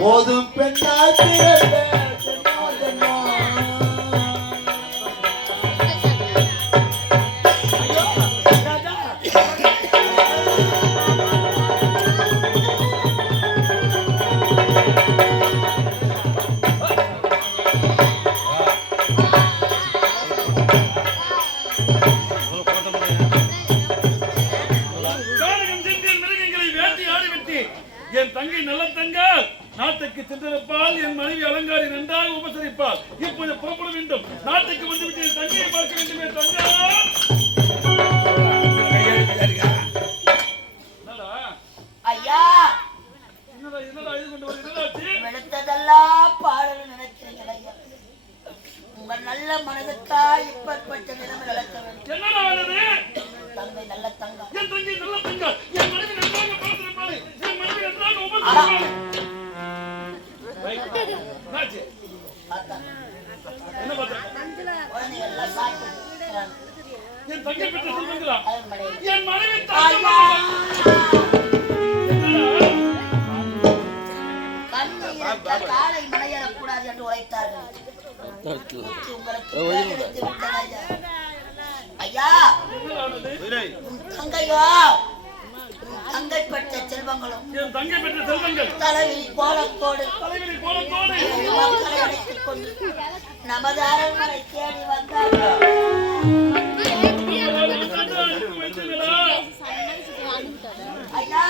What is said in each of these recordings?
போதும் பெண்ணால் பிறந்த என் தங்கை நல்ல தங்கால் நாட்டுக்கு சென்றிருப்பால் என் மனைவி அலங்காரி நன்றாக உபசரிப்பால் இப்போது புறப்பட வேண்டும் நாட்டுக்கு வந்துவிட்டு என் தங்கையை பார்க்க வேண்டுமே தங்கா ஐயா என்னடா இது கொண்டு வருது வெளுத்ததெல்லாம் பாடல் நினைக்கிறீங்களா உங்க நல்ல மனதுக்கா இப்பற்பட்ட நிலைமை நடக்க வேண்டும் என்னடா ஆனது தங்கை நல்ல தங்கா என் தங்கை நல்ல தங்கா என் மனைவி நன்றாக பார்த்திருப்பாள் என் மனைவி நன்றாக உபசரிப்பாள் என்ன பார்த்தா எல்லாம் சாப்பிட்டு என் தங்கை பெற்ற சொல்லுங்களா என் மனைவி காலை மனையேறக்கூடாது என்று உரைத்தார்கள் உங்களுக்கு ஐயா உன் தங்கையோ தங்கை பெற்ற செல்வங்களும் தலைவிரி கோலத்தோடு மக்களை அழைத்துக் கொண்டு நமது அரண்மனை தேடி வந்தார்கள். ஐயா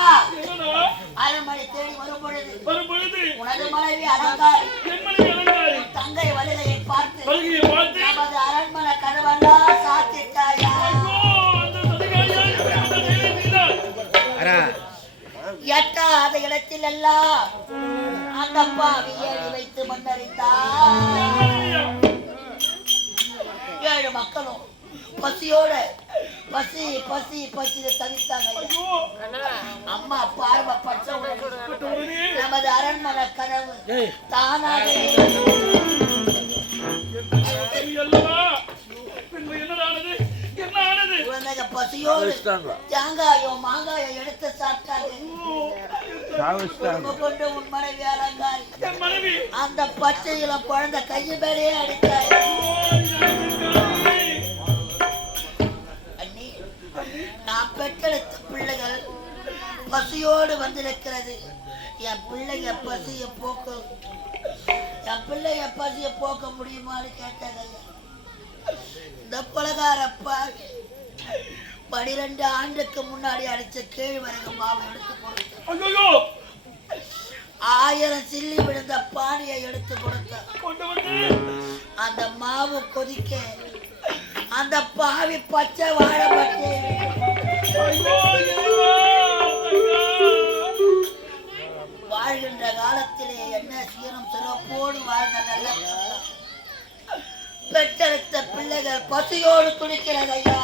அரண்மனை தேடி வரும் பொழுது உனது மனைவி அலங்காரி தங்கை வலிலையை பார்த்து நமது அரண்மனை கதவெல்லாம் சாத்திட்டாயா எட்டாத இடத்தில் எல்லாம் அந்த பாவி ஏறி வைத்து மன்னரித்தார். 7 மக்களும் பசியோட பசி பசி பசி தவித்தாங்க. அம்மா பார்வை பற்ற நமது அரண்மனை கனவு தானாக குழந்தைங்க பசியோடு தேங்காயம் மாங்காயம் எடுத்து சாப்பிட்டாங்க. கொண்டு உன் மனைவி அலங்காரி அந்த பச்சையில குழந்தை கையை மேலேயே அடித்தார். நான் பெற்றெடுத்த பிள்ளைகள் பசியோடு வந்திருக்கிறது. என் பிள்ளைங்க பசிய போக்க என் பிள்ளைய பசிய போக்க முடியுமான்னு கேட்டாங்க. இந்த பலகாரப்பா 12 ஆண்டுக்கு முன்னாடி அடிச்ச கேழ்வரகு மாவு எடுத்து கொடுத்த 1000 சில்லி விழுந்த பானியை எடுத்து கொடுத்த அந்த மாவு கொதிக்க அந்த பாவி பச்சை வாழைப்பட்டு வாழ்கின்ற காலத்திலே என்ன சீரம் சிறப்போடு வாழ்ந்த நல்ல பெற்றெடுத்த பிள்ளைகள் பசியோடு துடிக்கிறது. ஐயா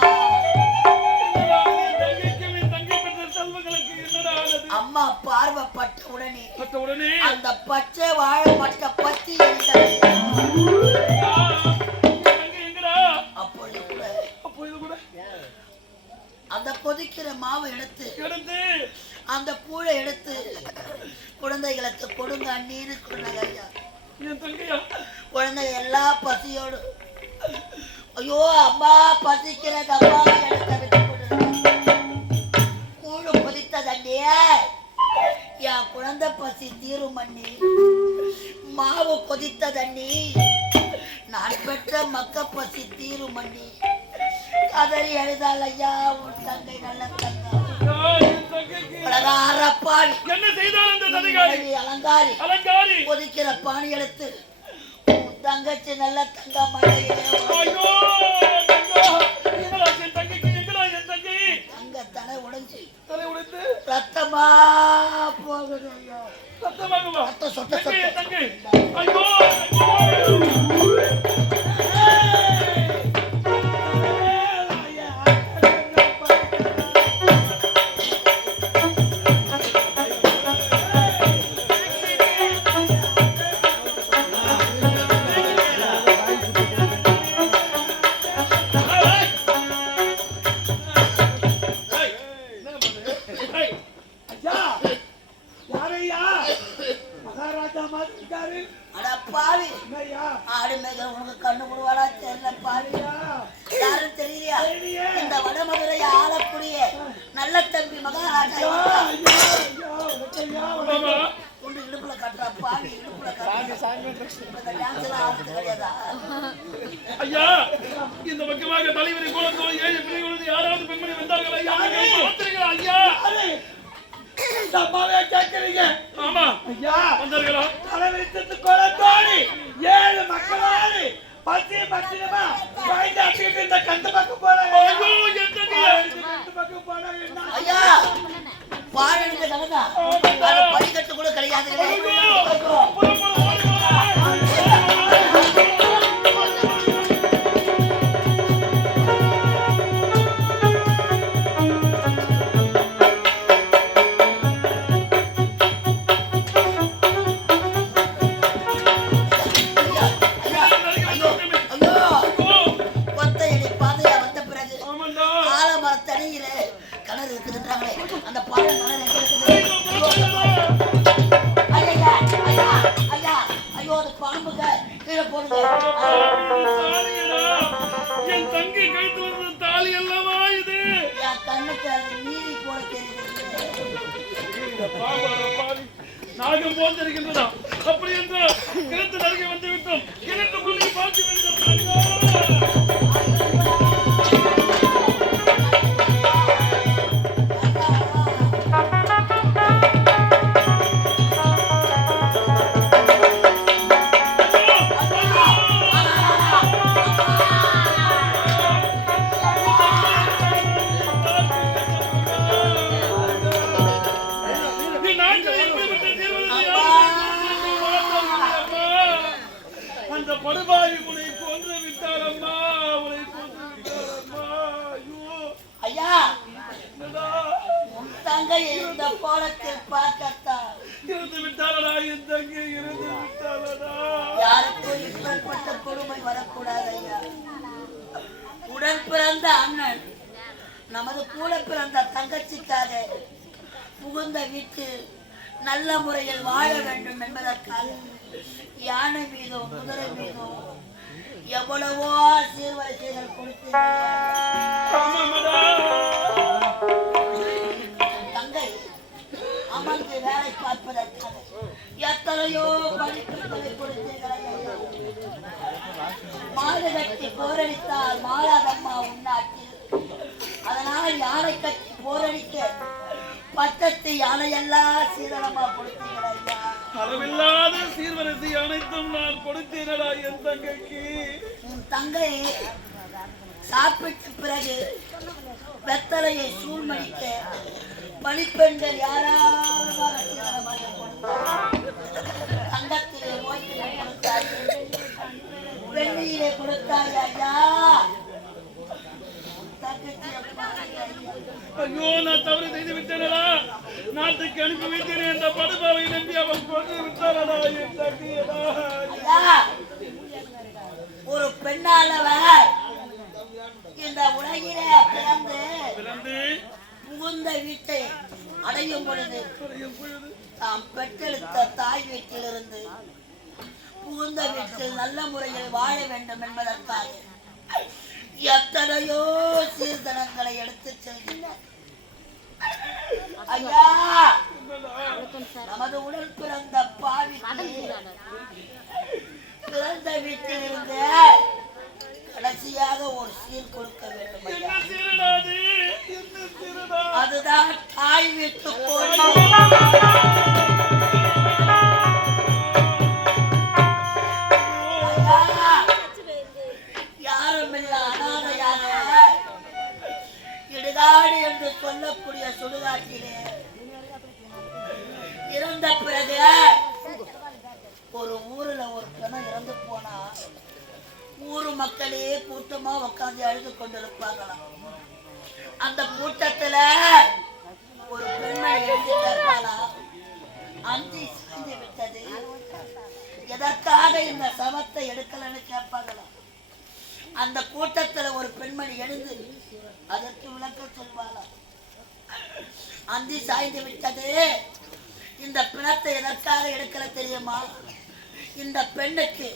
அம்மா பார்வைப்பட்ட உடனே அந்த பச்சை வாழை மட்ட பத்தி அப்பொழுது கூட அந்த கொதிக்கிற மாவை எடுத்து அந்த கூழை எடுத்து குழந்தைகளுக்கு கொடுங்க அண்ணீன்னு சொன்னாங்க. ஐயா குழந்தை எல்லா பசியோடு ஐயோ அம்மா பசிக்கிறது அம்மா எடுத்து விட்டு கூழு கொதித்ததண்டியே என் குழந்தை பசி தீரும் அண்ணி மாவு கொதித்ததண்ணி நான் பெற்ற மக்க பசி தீரும் அண்ணி கதறி எழுதாள். ஐயா உன் தங்கை நல்ல தங்கா அலங்காரி கொதிக்கிற பானி எடுத்து தங்கச்சி நல்ல தங்கா மழையிலே தங்க தலை உடைஞ்சு ரத்தமா போகுது. ரத்த சொட்ட இந்த வடமதுரையை ஆளக்கூடிய நல்ல தம்பி மகாராஜா கொண்டு இடுப்புல கட்டுறா பாவி இடுப்புல கிடையாதா ஐயா இந்த பக்கமாக தலைவரை கோலத்தோடு 7 பிள்ளைகளோடு யாராவது பெண்மணி வந்தார்களா ஐயா அம்மாவே கேட்கிறீங்க ஆமா ஐயா வந்தார்களா தலைவரித்து கோலத்தோடு 7 மக்களோடு பத்தி பத்திரமா வாய்ந்த அப்படிட்டு இந்த கண்டு பக்கம் போறாங்க ஐயோ என்னடியா கண்டு பக்கம் போறாங்க ஐயா பாழனுக்கு நடந்தா அது படிக்கட்டு கூட கிடையாது அந்த பாறை ஐயோ அது பாம்புங்க கீழே போடுங்க என் தங்கை கைத்துல இருந்த தாலி அல்லவா இது என் கண்ணுக்கு அது நீதி போல தெரியுது நாகம் போந்திருக்கின்றதா அப்படி என்றால் கிணத்து அருகே வந்து விட்டோம் கிணத்துக்குள்ளே பார்த்து வேண்டும் படுபாவி உனை கொன்று விட்டார் அம்மா உனை கொன்று விட்டார் அம்மா ஐயா உன் தங்கை இந்த கோலத்தில் பார்க்கத்தான் இருந்து விட்டாரடா என் தங்கை இருந்து விட்டாரடா யாருக்கும் இப்பேற்பட்ட கொடுமை வரக்கூடாது ஐயா உடன் பிறந்த அண்ணன் நமது கூட பிறந்த தங்கச்சிக்காக புகுந்த வீட்டு நல்ல முறையில் வாழ வேண்டும் என்பதற்காக யானை மீதும் குதிரை மீதும் எவ்வளவோ சீர்வரிசைகள் கொடுத்து தங்கை அமர்ந்து வேலை பார்ப்பதற்காக எத்தனையோ படிப்புகளை கொடுத்தீர்கள் மாடு கட்டி போரடித்தால் மாறாதம்மா உன்னாட்டில் அதனால் யானை கட்டி போரடிக்க பட்டத்து யானையெல்லாம் சீதனமா கொடுத்தீங்களா ஐயா அளவில்லாத சீர்வரிசை அனைத்தும் நான் கொடுத்தேனடா என் தங்கைக்கு உன் தங்கை சாப்பிட்ட பிறகு வெத்தலையை சூழ்மடிக்க பணிப்பெண்கள் யாராவது தங்கத்திலே ஓய்விலே கொடுத்தார்கள் வெள்ளியிலே கொடுத்தாய் ஐயா ஐயோ நான் தவறு செய்து விட்டேனடா நாட்டுக்கு அனுப்பி வைத்தேனே என்ற படுபாவை நம்பி அவன் கொண்டு விட்டாரடா என் தங்கையடா ஒரு பெண்ணானவர் இந்த உலகிலே பிறந்து புகுந்த வீட்டை அடையும் பொழுது தாம் பெற்றெடுத்த தாய் வீட்டிலிருந்து புகுந்த வீட்டில் நல்ல முறையில் வாழ வேண்டும் என்பதற்காக எத்தனையோ சீர்தனங்களை எடுத்து செல்கின்றனர் ஐயா நமது உடல் பிறந்த பாவி பிறந்த வீட்டிலிருந்து கடைசியாக ஒரு சீர் கொடுக்க வேண்டும் அதுதான் தாய் வீட்டு இடுகாடு என்று சொல்லக்கூடிய சுடுகாட்டிலே இறந்த பிறகு ஒரு ஊர்ல ஒரு பிணம் இறந்து போனா ஊரு மக்களே கூட்டமா உட்கார்ந்து அழுது கொண்டிருப்பாங்களாம். அந்த கூட்டத்துல ஒரு பெண்மணி எழுதி கேட்பாளாம், அந்தி சாய்ந்து விட்டது, எதற்காக இந்த சவத்தை எடுக்கலன்னு கேட்பாங்களாம். அந்த கூட்டத்துல ஒரு பெண்மணி எழுந்து அதற்கு விளக்கம் சொல்வாளாம், அந்தி சாய்ந்து விட்டது, இந்த பிணத்தை எதற்காக எடுக்கல தெரியுமா, இந்த பெண்ணுக்கு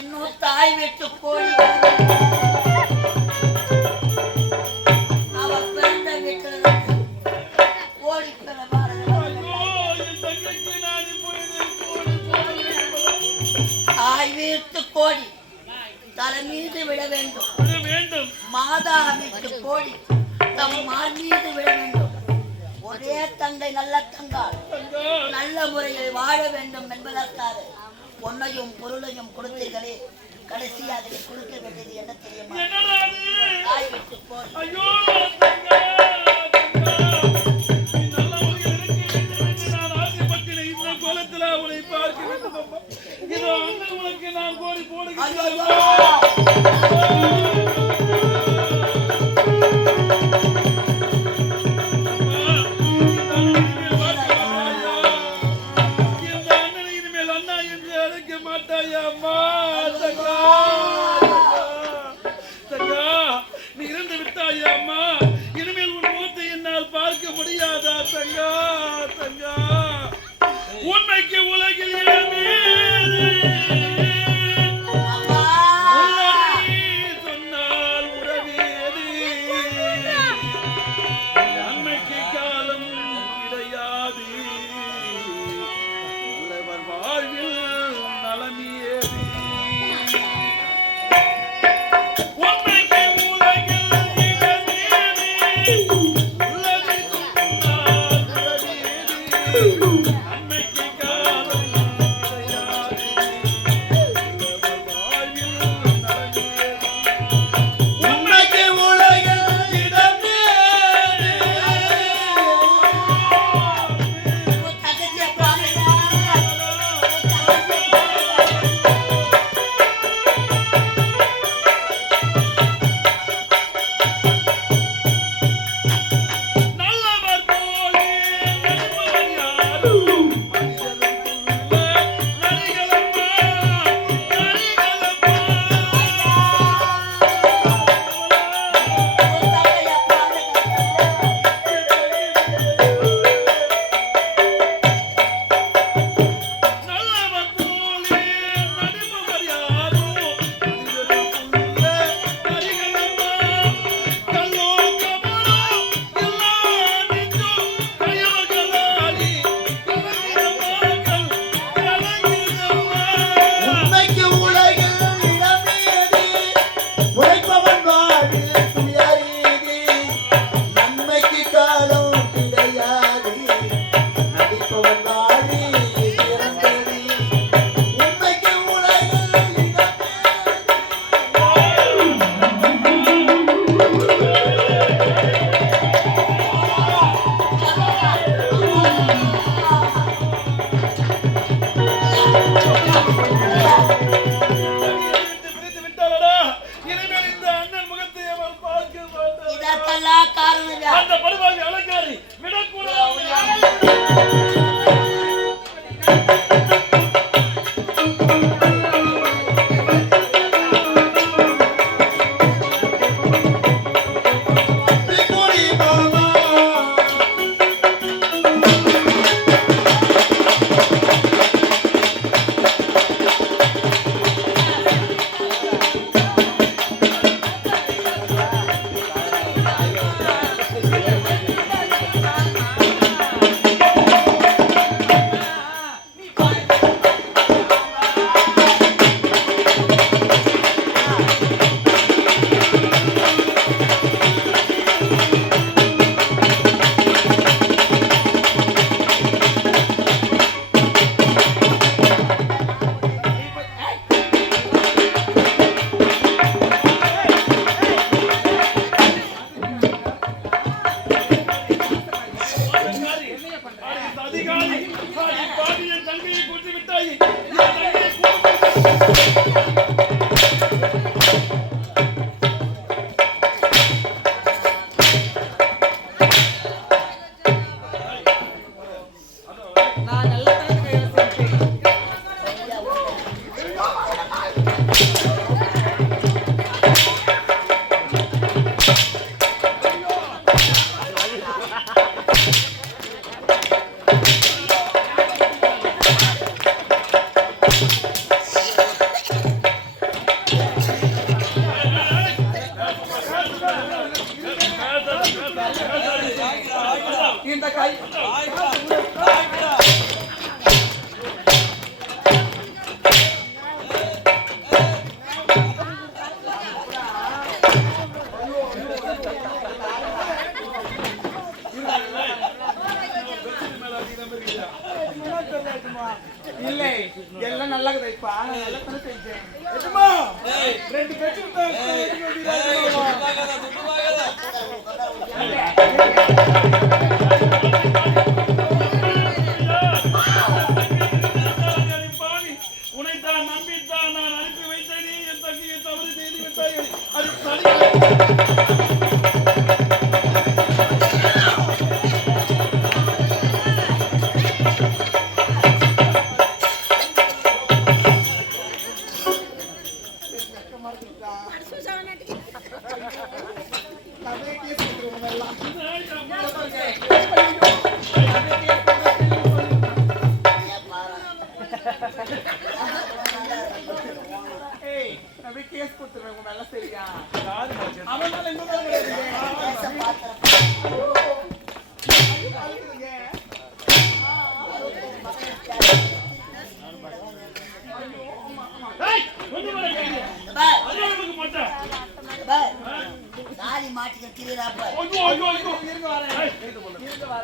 இன்னும் தாய் வீட்டு கோழி மீது விட வேண்டும். விட வேண்டும். மாதா அமைத்து போடி தம் மார் மீது விட வேண்டும். ஒரே தங்கை நல்ல தங்காள் நல்ல முறையில் வாழ வேண்டும் என்பதற்காக பொன்னையும் பொருளையும் கொடுத்தீர்களே, கடைசி அதை கொடுக்க வேண்டியது என்ன தெரியுமா? தாய் விட்டு போய் ஐயோ தங்கா, நீ நல்ல முறையில் இருக்க வேண்டும் என்று நான் ஆசைப்பட்டேன். இந்த கோலத்தில் அவளை பார்க்க வேண்டும் அம்மா. இதோ அண்ணன் உனக்கு நான் கோரி போடுகிறேன். உண்மைக்கு உலகில் சொன்னால் உறவேது, நன்மைக்கு காலம் கிடையாது, உள்ளவர் வாழ்வில் நலமியேது. உண்மைக்கு உலகில் உள்ளது சொன்னால் உறவேது, நன்மைக்கு காலம் கிடையாது, உள்ளவர் வாழ்வில் நலமியேது. உண்மைக்கு உலகில் இடமே தகச்ச பாருங்க. நல்லவர் போலே நண்பர் யாரும் மனிதருக்குள்ள நரிகளம்மா, நரிகளம்மா. நல்லவர் போலே நடிப்பவர் யாரும் மனிதருக்குள்ள நரிகளம்மா. கல்லோ கபடோ எல்லா நெஞ்சும் கயவர்களாலே கலங்கிடமாக்கள் கலங்கிடமா. உண்மைக்கு உலகில் இடமேது, உழைப்பவன் வாழ்வில் துயரேது, நன்மைக்கு காலம் கிடையாது, நடிப்பவன் வாழ்வில் இறந்தது. உண்மைக்கு உலகில் இடமேது. விட்டு பிரித்து விட்டாளடா. இனிமேல் இந்த அண்ணன் முகத்தை அவள் பார்க்க மாட்டாள். இதற்கெல்லாம் காரணம் யார்? அந்த படுபாவி அலங்காரி விடக்கூடாது. திக்குடி மாமா அதிகாரி பாடி என் தங்கையை கொண்டு விட்டாய். என் தங்கையை கொண்டு நான் நல்ல வேலை செஞ்சேன். இந்த கை இல்லை எல்லாம் நல்லா இருக்குதுப்பா நான் நல்லா தானே செஞ்சேன் எதுமா? ரெண்டு பேச்சுக்கு தான் உனைத்தான் நம்பித்தான் நான் அனுப்பி வைத்தேன் என் தங்கையை தவறு செய்து விட்டார்கள் அது சரி ஏய் அப்படியே கேஸ் கொடுத்துருவேன் உங்க மேல சரியா அவன் மேல எங்க மேல தாலி மாட்டிக்க திரியறாப்ப இருங்க வரேன்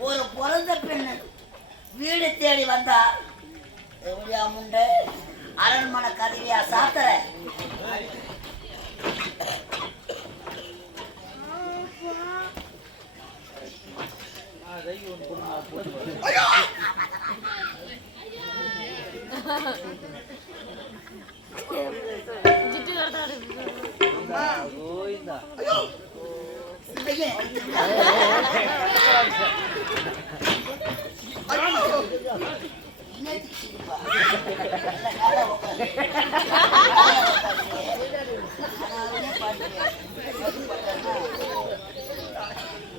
ஒரு பிறந்த பெண்ணு வீடு தேடி வந்தா எப்படியா முண்டை அரண்மனை கதவியா சாத்துற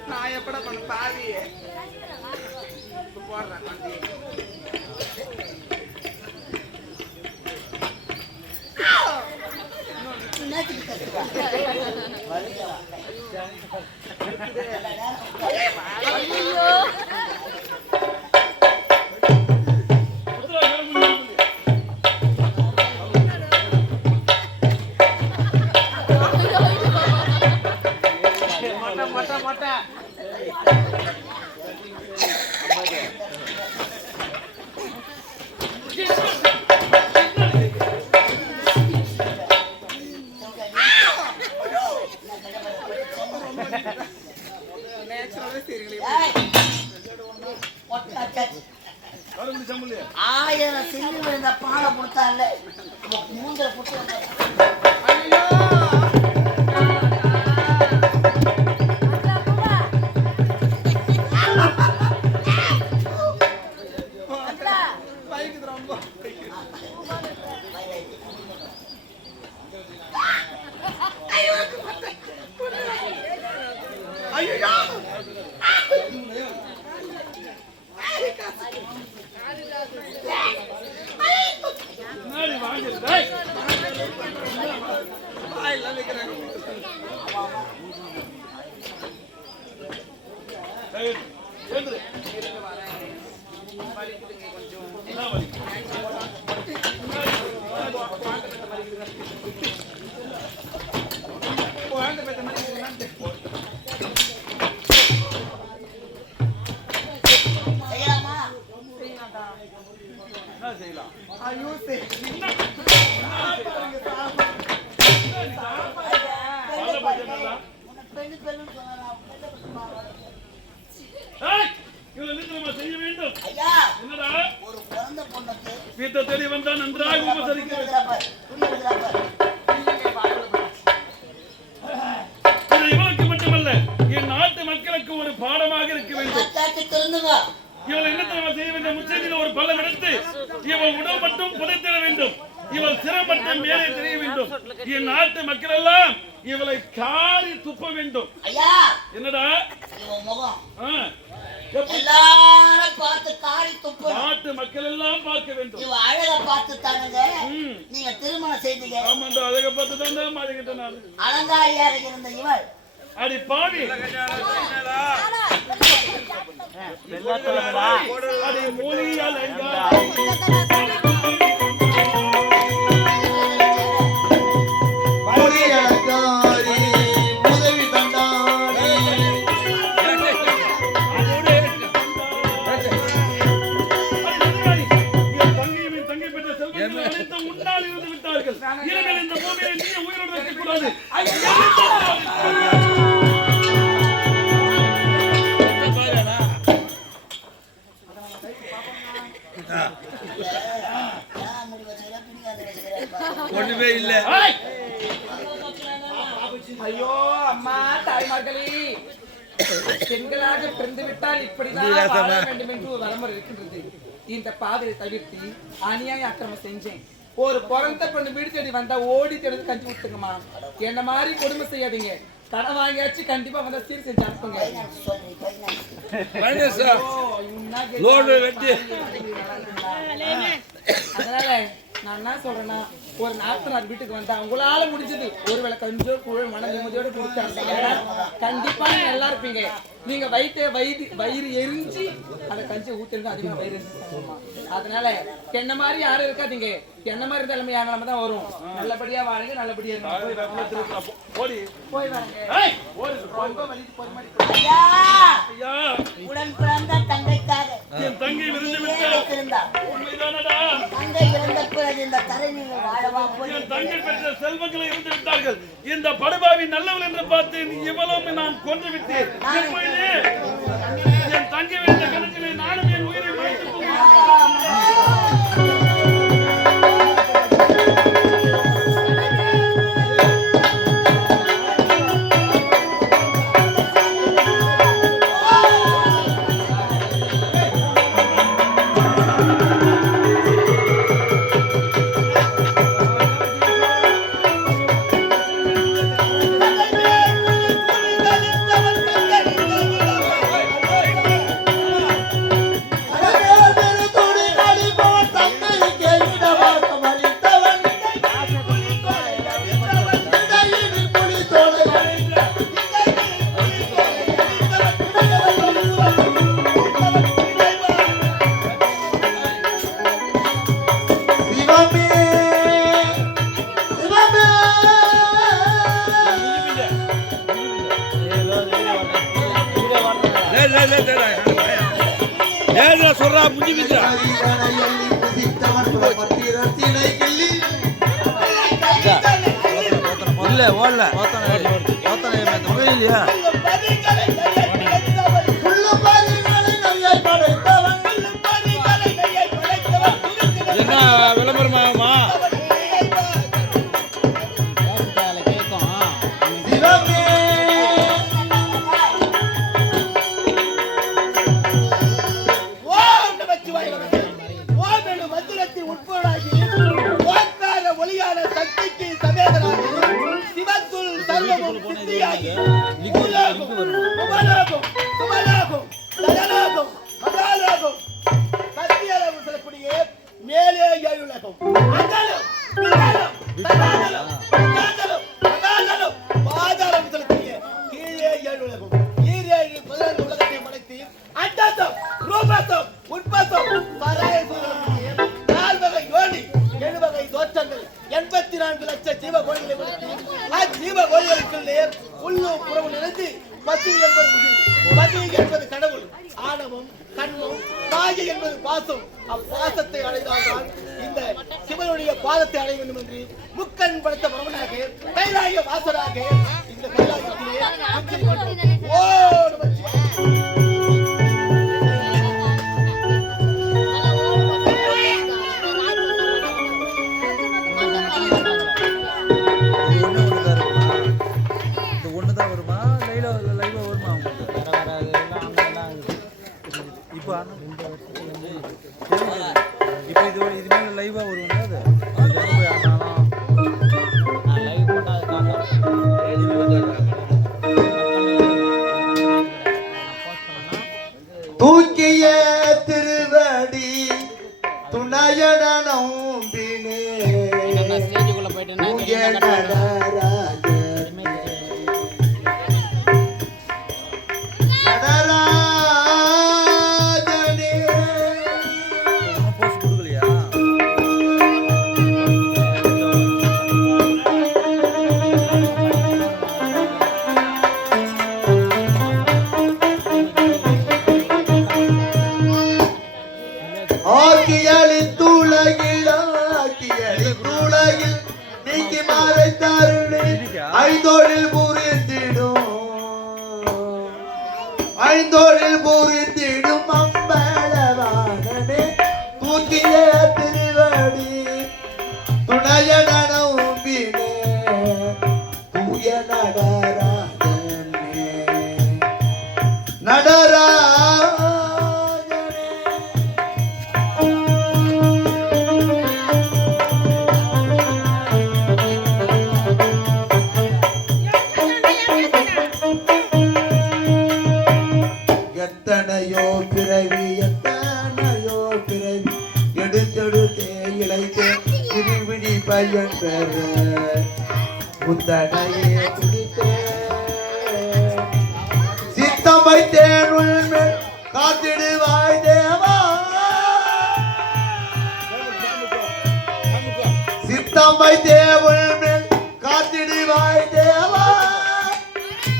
நான் எப்படா பண்ண பாவி போடுறேன் வண்டி ஆயிரம் சில்லி விழுந்த பாலை கொடுத்தால மூஞ்ச புட்டு வந்த ஐயோ பெண்ணு பெண்ணுன்னு சொன்னா பெண்ணை பத்திமா? ஏய், இவளை என்ன தெரியுமா செய்ய வேண்டும்? ஐயா என்னடா ஒரு பிறந்த பொண்ணுக்கு வீட்டை தேடி வந்தா நன்றாக உபசரிக்க இது இவளுக்கு மட்டுமல்ல என் நாட்டு மக்களுக்கு ஒரு பாடமாக இருக்க வேண்டும். இவள் என்ன தெரியுமா செய்ய வேண்டும்? முச்செய்தியில் ஒரு பள்ளம் எடுத்து இவள் உடல் மட்டும் புதைத்திட வேண்டும். இவள் சிரம் மட்டும் மேலே தெரிய வேண்டும். என் நாட்டு மக்கள் எல்லாம் இவளை காரி துப்ப வேண்டும். ஐயா என்னடா இவன் முகம் எப்படி எல்லாரும் பார்த்து காரி துப்பு. நாட்டு மக்கள் எல்லாம் பார்க்க வேண்டும். இவ அழக பார்த்து தானுங்க நீங்க திருமணம் செய்தீங்க. ஆமாண்டா, அழக பார்த்து தான் மாறிக்கிட்ட நான். அலங்காரியாக இருந்த இவள் அடி பாவி அடி மூலி அலங்காரி உதவி தந்தாரி தங்கை பெற்ற செல்வங்கள் அனைத்தும் உன்னால் இருந்து விட்டார்கள். இனிமேல் இந்த பூமியை நீ உயிரோடு வைக்கக்கூடாது. ஒண்ணுமே இல்ல. ஐயோ அம்மா தாய்மார்களே, பெண்களாக பிறந்து விட்டால் இப்படிதான் வாழ வேண்டும் என்று ஒரு வரமுறை இருக்கின்றது. இந்த பாதையை தவிர்த்து அநியாய அக்கிரமம் செஞ்சேன். ஒரு பிறந்த பொண்ணு வீடு தேடி வந்தா ஓடி தேடி கஞ்சி விட்டுங்கம்மா. என்ன மாதிரி கொடுமை செய்யாதீங்க. கடன் வாங்கியாச்சு கண்டிப்பா வந்தா சீர் செஞ்சு அனுப்புங்க. அதனால நான் என்ன சொல்றேன்னா, ஒரு நாத்தனார் வீட்டுக்கு வந்தா உங்களால முடிஞ்சது ஒருவேளை கொஞ்சம் குழல் மன நிம்மதியோட கொடுத்தாங்க. கண்டிப்பா நீங்க நல்லா இருப்பீங்க. நீங்க வயிறு எரிஞ்சு அதை கஞ்சி ஊத்திருந்தா அதிகமா வயிறு எரிஞ்சு. அதனால என்ன மாதிரி யாரும் இருக்காதீங்க. என்ன மாதிரி இருந்தாலுமே என் நிலைமை தான் வரும். நல்லபடியா வாழுங்க, நல்லபடியா போய் வாங்க. ரொம்ப வலிக்கு போய் மாதிரி ஐயா உடன் பிறந்த தங்கைக்காக என் தங்கை விருந்து வைத்திருந்தா விட்டாடா. தங்கை இறந்த பிறகு இந்த தரணியில் வாழவா போய் என் தங்கை பெற்ற செல்வங்களை இருந்து விட்டார்கள். இந்த படுபாவி நல்லவள் என்று பார்த்தேன். இவ்வளவு நான் கொன்று விட்டேன். என் தங்கை வைத்த கணக்கிலே நானும் என் உயிரை மறைத்துக் சொல்றா புரிஞ்சுக்கிச்சா இல்ல ஓடல இல்லையா என்ன விளம்பரமாகுமா? பாசத்தை அடைந்தால்தான் இந்த சிவனுடைய பாதத்தை அடைய வேண்டும் என்று முக்கண் படைத்த பரவனாக கைலாய வாசராக இந்த கைலாயத்திலே லைவா வருவாங்க அது அதுக்கு போய் ஆனாலும் நான் லைவ் போட்டா அது காட்டும் தூக்கிய திருவடி துணையன நம்பினே ஸ்டேஜுக்குள்ள போயிட்டு போஸ்ட் கொடுக்கலையா ஆக்கியளித்துலகில் நீக்கி மறைத்தாருளே ஐந்தோழில் பூரித்திடும் அம்பலவானே தூக்கிய திருவடி துணையன நம்பினே தூய நடராஜனே எத்தனையோ பிறவி எடுத்தெடுத்தே இழைத்தே விடி பையன் பெற புத்தனையே பிடித்தே சித்தம் வைத்தேன் உள்மேல் காத்திடுவாய் தேவா சித்தம் வைத்தேன் உள்மேல் காத்திடுவாய் தேவா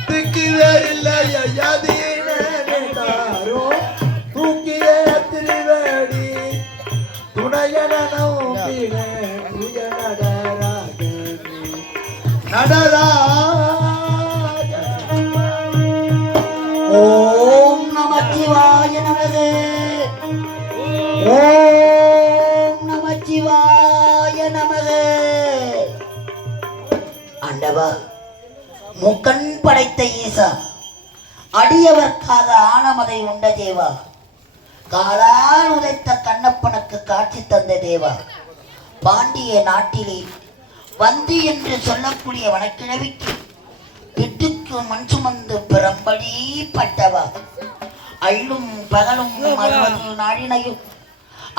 திக்கு வேறில்லை ஐயாதீனோ தூக்கிய திருவேடி துணையன நம்பினே துய நடராஜ ஓம் நமச்சிவாய நமதே ஓம் நமச்சிவாய நமதே. ஆண்டவா, முக்கண் படைத்த ஈசா, அடியவர்க்காக ஆனமதை உண்ட தேவா, காலால் உதைத்த கண்ணப்பனுக்கு காட்சி தந்த தேவா, பாண்டிய நாட்டிலே வந்தி என்று சொல்லக்கூடிய வனக்கிழவிக்கு பிட்டுக்கு மண் சுமந்து பிறம்படி பட்டவா, அள்ளும் பகலும் மறுவது நாடினையும்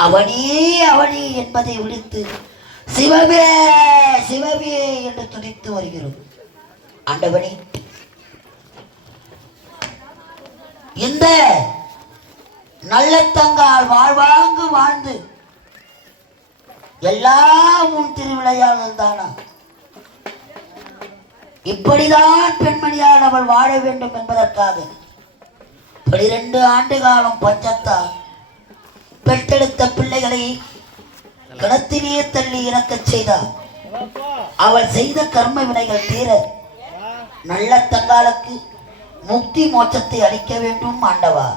அவனே அவனே என்பதை விடுத்து சிவமே சிவமே என்று துடித்து வருகிறோம். ஆண்டவனே, இந்த நல்லத்தங்கால் வாழ்வாங்கு வாழ்ந்து எல்லாம் உன் திருவிளையாடல் தானா? இப்படிதான் பெண்மணியால் அவள் வாழ வேண்டும் என்பதற்காக 12 ஆண்டு காலம் பஞ்சத்தால் பெற்றெடுத்த பிள்ளைகளை கிணத்திலே தள்ளி இறக்கச் செய்தார். அவள் செய்த கர்ம வினைகள் தீர நல்ல தங்காலுக்கு முக்தி மோட்சத்தை அளிக்க வேண்டும் ஆண்டவா.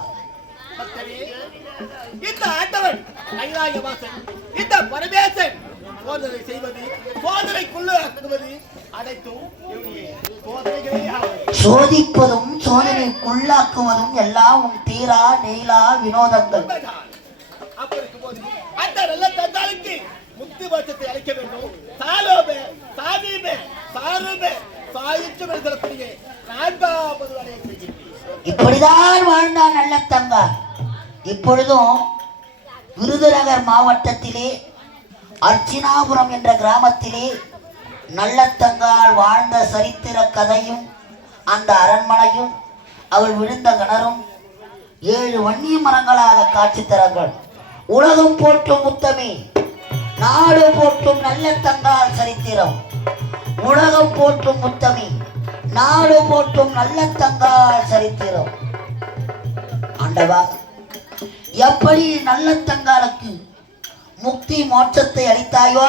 இந்த ஆண்டவன் கைலாயவாசன், இந்த பரமேசன் சோதனை செய்வது, சோதனைக்குள்ளாக்குவது அனைத்தும் சோதனைகளே ஆகும். சோதிப்பதும் சோதனைக்குள்ளாக்குவதும் எல்லாம் உன் தீரா நெய்லா வினோதங்கள். அப்படி இருக்கும்போது அந்த நல்ல தந்தாளுக்கு முக்தி மோட்சத்தை அளிக்க வேண்டும். சாலோபே சாதீபே சாருபே சாயிற்று சொல்லக்கூடிய 4வது வரையை செய்கிறேன். இப்படிதான் வாழ்ந்தான் நல்ல தங்கா. இப்பொழுதும் விருதுநகர் மாவட்டத்திலே அர்ச்சினாபுரம் என்ற கிராமத்திலே நல்லத்தங்கால் வாழ்ந்த சரித்திர கதையும் அந்த அரண்மனையும் அவள் விழுந்த கிணறும் 7 வன்னிய மரங்களாக காட்சி தரங்கள். உலகம் போற்றும் முத்தமே, நாடு போற்றும் நல்லத்தங்கால் சரித்திரம். உலகம் போற்றும் முத்தமே, நாடு போற்றும் நல்லத்தங்கால் சரித்திரம். ஆண்டவா, எப்படி நல்லத்தங்காலுக்கு முக்தி மோட்சத்தை அளித்தாயோ,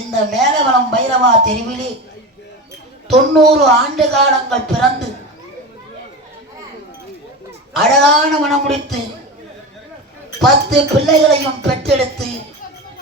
இந்த மேலவளம் பைரவா தெருவிலே 90 ஆண்டு காலங்கள் பிறந்து அழகான மனம் முடித்து 10 பிள்ளைகளையும் பெற்றெடுத்து